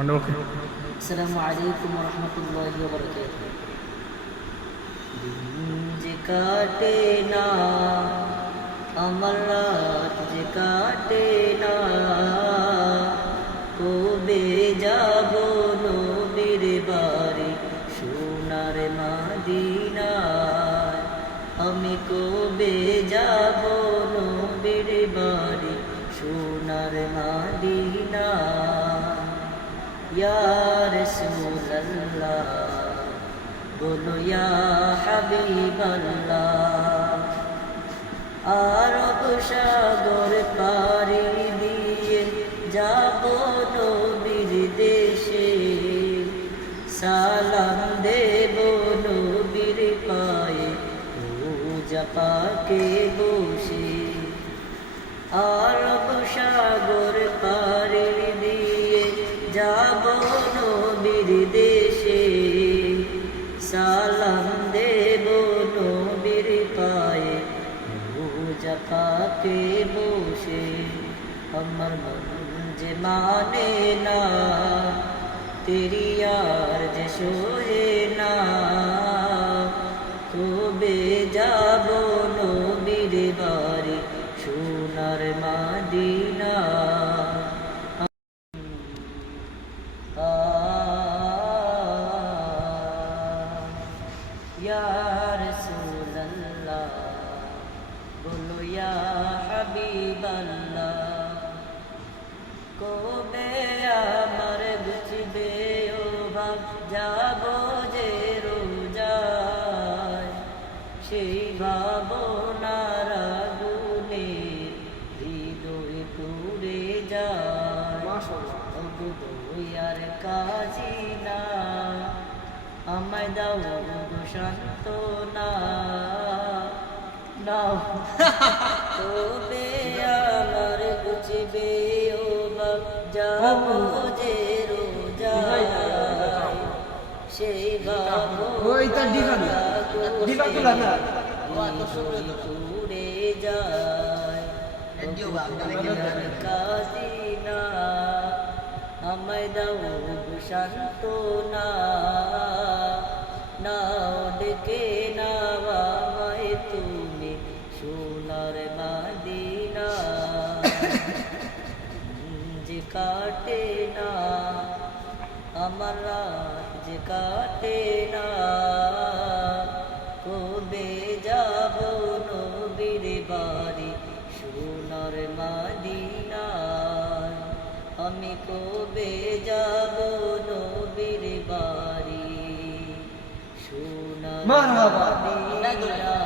আসসালামু আলাইকুম ওয়া রাহমাতুল্লাহি ওয়া বারাকাতুহু। দিন যে কাটে না আমার রাত যে কাটে না, কবে যাব নবীর বাড়ি সোনার মদিনায়। আমি কবে যাব নবীর বাড়ি সোনার মদিনায়। ইয়া রাসূলুল্লাহ বলো ইয়া হাবিবাল্লাহ, আরব সাগর পাড়ি দিয়ে যাব নবীর দেশে, সালাম দেব নবীর পায়ে রোজা পাকে বসে। আরব সাগর পাড়ি দিয়ে যাব নবীর দেশে, সালাম দেব নবীর পায়ে রোজা পাকে বসে। আমার মন যে মানে না তেরি আর যে সোহে না, কবে যাব নবীর বাড়ি সোনার মদিনা। ইয়া রাসূলুল্লাহ বলো ইয়া হাবিবাল্লাহ, কবে আমার গুছবে ও ভাব যাব যে রোজায়, সেই ভাবনার আগুনে হৃদয় পুড়ে যায়। দয়ার কাজী না আমায় দাও সান্ত্বনা, নাও তবে আমার বুঝবে ও বাপ যাব যে রোজায়, সেই পুড়ে যায়। কাজী না আমায় দাও সান্ত্বনা, নাও ডেকে নাওয়ায় তুমি সোনার মদিনা। যে কাটে না আমার রাত যে কাটে না, কবে যাব নবীর বাড়ি সোনার মদিনা। আমি কবে যাব নবীর বাড়ি সোনার মদিনা।